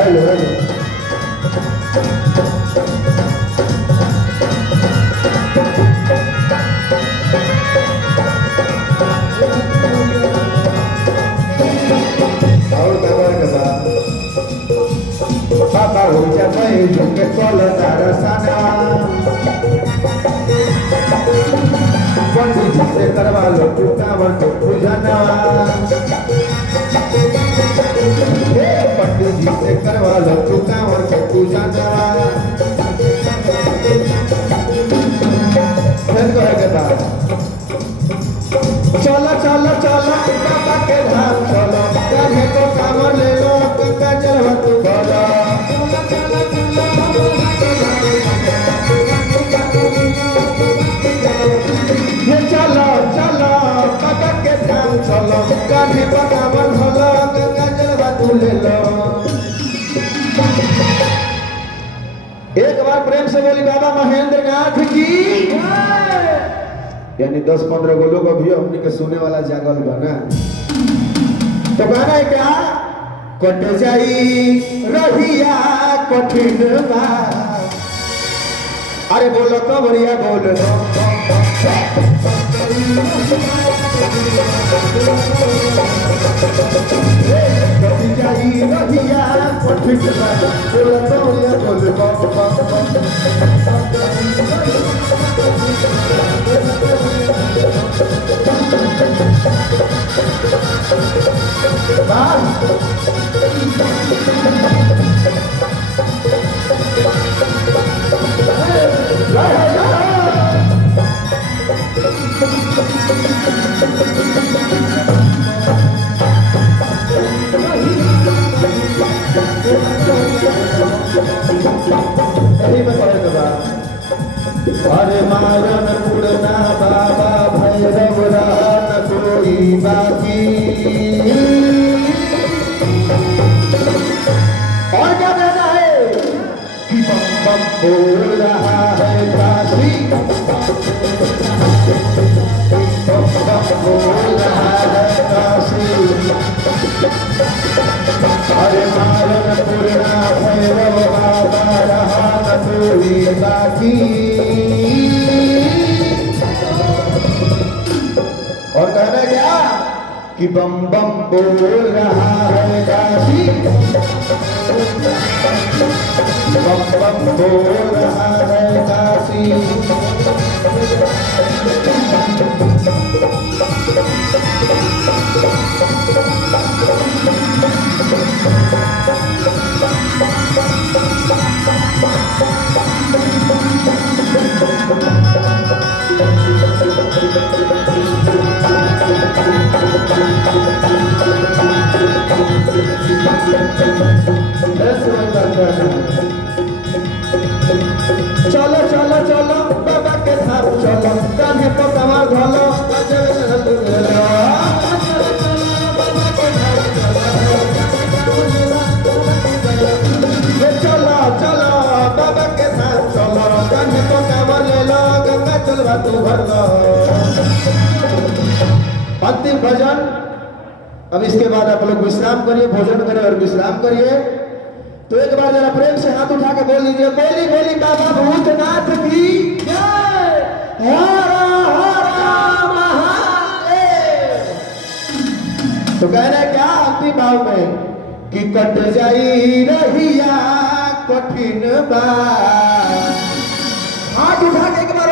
Hello hello और खबर के बाद बाबा हो जाए जो के चलो दरसना पंडित जी से करवा लो तू कांवर को पूजना पंडित जी से करवा लो तू कांवर को पूजना फिर कहे के बाद चलो चलो चलो बाबा के धाम चलो कहे को कांवर ले लो गंगा जल तू बोलो चलो चलो बाबा के धाम चलो कहे को कांवर भलो गंगा जल तू ले लो। एक बार प्रेम से बोली बाबा महेंद्र नाथ की यानी 10-15 गो लोग अभी हमने के सुने वाला जागल बना तो गाना है क्या कट जाई रहिया कठिन बा अरे बोलो कबरिया बोलो कट जाई रहिया कठिन बा बोलो कबरिया बोलो अरे मारन पुरना बाबा भैरव रहन कोई बाकी और क्या कहना है कि बम बम बोल रहा है काशी बम बम बोल रहा है काशी अरे मारन पुरना भैरव बाबा रहन कोई बाकी और कहना क्या कि बम बम बोल रहा है काशी बम बम बोल रहा है काशी चलो चलो चलो बाबा के धाम चलो कान्हे पर कमर धलो चलो चलो बाबा के धाम चलो कान्हे पर कमर ले लो गंगा जलवा तू भर लो। अंतिम भजन अब इसके बाद आप लोग विश्राम करिए भोजन करिए और विश्राम करिए तो एक बार जरा प्रेम से हाथ उठा के बोल लीजिए बोली बोली बाबा भूतनाथ की जय हर हर महादेव। तो कह रहे क्या अंतिम भाव में कि कट जाई रहिया कठिन बा हाथ उठा के एक बार